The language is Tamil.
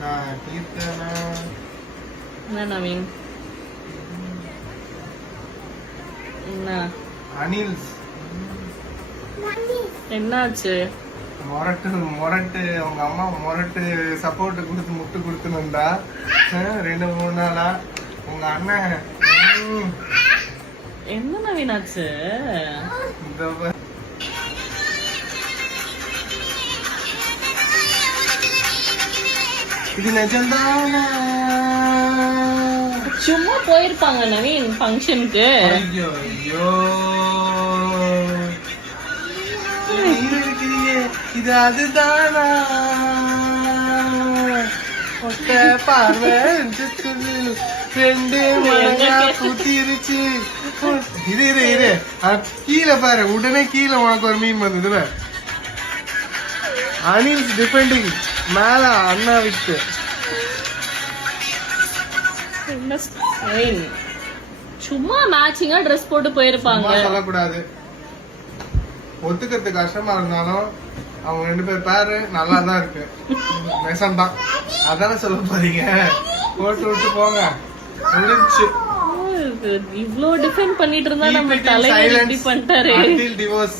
நான் கீர்த்தனா. என்ன நவீன்? என்ன அனில்ஸ். என்னாச்சு? மொரட்டு மொரட்டு அவங்க அம்மா மொரட்டு சப்போர்ட் கொடுத்து முட்டு கொடுத்துனுண்டா 2-3 நாளா. உங்க அண்ணன் என்ன நவீன் ஆச்சு? இது நிஜம்தானா? சும்மா போயிருப்பாங்க நவீன் ஃபங்க்ஷனுக்கு. ஐயோ ஐயோ இது அதுதானா? ஒட்ட பார்வை 2 மடங்கா குத்திருச்சு. இரு கீழே பாரு, உடனே கீழே உனக்கு ஒரு மீன் வந்தது. அனில் டிஃபெண்டிங் மேல அண்ணா விட்டு. சும்மா மேட்சிங்கா ட்ரெஸ் போட்டு போயிருப்பாங்க. சொல்லக்கூடாது, ஒத்துக்கிறதுக்கு கஷ்டமா இருந்தாலும் அவங்க 2 பேர் பேரு நல்லா தான் இருக்கு. நெசம் தான், அதானே சொல்ல போறீங்க. போட்டு விட்டு போங்க. இவ்ளோ டிஃபெண்ட் பண்ணிட்டு இருந்தா நம்ம தலைவர் இப்படி பண்ணிட்டாரு. டிவோர்ஸ்